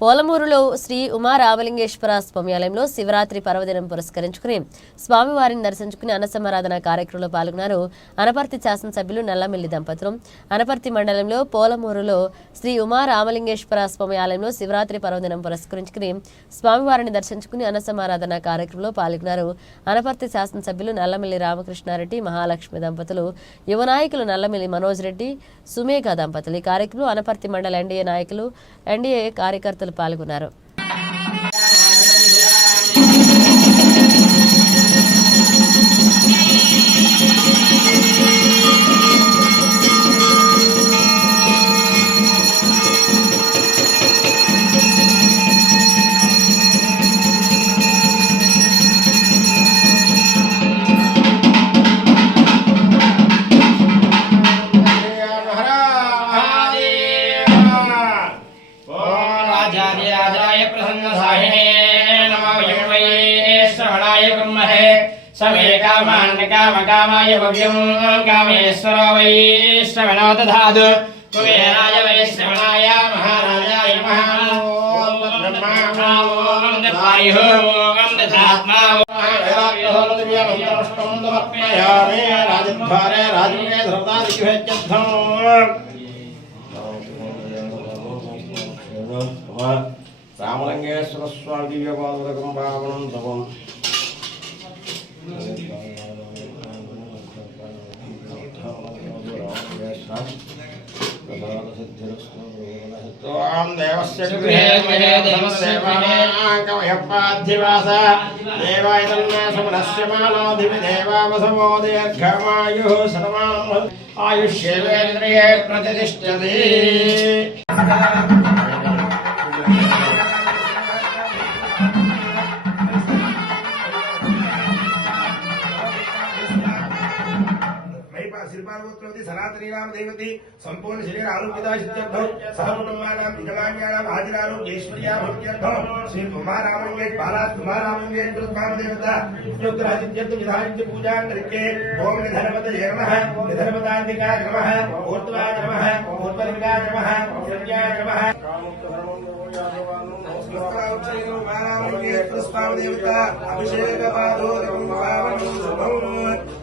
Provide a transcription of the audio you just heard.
పోలమూరులో శ్రీ ఉమా రామలింగేశ్వర స్వామి ఆలయంలో శివరాత్రి పర్వదినం పురస్కరించుకుని స్వామివారిని దర్శించుకుని అన్నసమారాధన కార్యక్రమంలో పాల్గొన్నారు అనపర్తి శాసనసభ్యులు నల్లమిల్లి దంపతులు. అనపర్తి మండలంలో పోలమూరులో శ్రీ ఉమా రామలింగేశ్వర స్వామి ఆలయంలో శివరాత్రి పర్వదినం పురస్కరించుకుని స్వామివారిని దర్శించుకుని అన్నసమారాధన కార్యక్రమంలో పాల్గొన్నారు అనపర్తి శాసనసభ్యులు నల్లమిల్లి రామకృష్ణారెడ్డి మహాలక్ష్మి దంపతులు యువ నాయకులు నల్లమిల్లి మనోజ్ రెడ్డి సుమేఘ దంపతులు. ఈ కార్యక్రమంలో అనపర్తి మండల ఎన్డీఏ నాయకులు ఎన్డీఏ కార్యకర్తలు పాల్గొన్నారు. राजाय प्रसन्नसाहिने नमो वयं वै श्रवणाय ब्रह्महे। समे कामान्नकामकामाय भव्यं कामेश्वरो वै श्रवणो दधातु। कुबेराय वै श्रवणाय महाराजाय राजद्वारे राजमे धृतादिभेत्यध्वम् రామలింగేశ్వర స్వామి దివ్యపాదులకం భావనం తపం దేవస్య గృహే దేవావసవో దీర్ఘమాయుః ప్రతిష్టతి श्रीपार्वती सनातनी नाम देवती संपूर्ण शरीर आरोपिता सिद्ध्यर्थ सहकुटुंबानाम विकलांगानाम आदिर आरोग्य ऐश्वर्या भक्त्यर्थ श्री कुमार आमंगे बाला कुमार आमंगे दुर्गाम देवता उत्तर सिद्ध्यर्थ विधान की पूजा करके ओम निधर्मत जय नमः निधर्मताधिकार नमः ओर्त्वा नमः ओर्त्वलिंगा नमः संज्ञा नमः। कामुक्त धर्मं यादवानु नमस्काराउच्चैनो मारामंगे पुष्पावदेवता अभिषेक पादो रघुभावं शुभम्।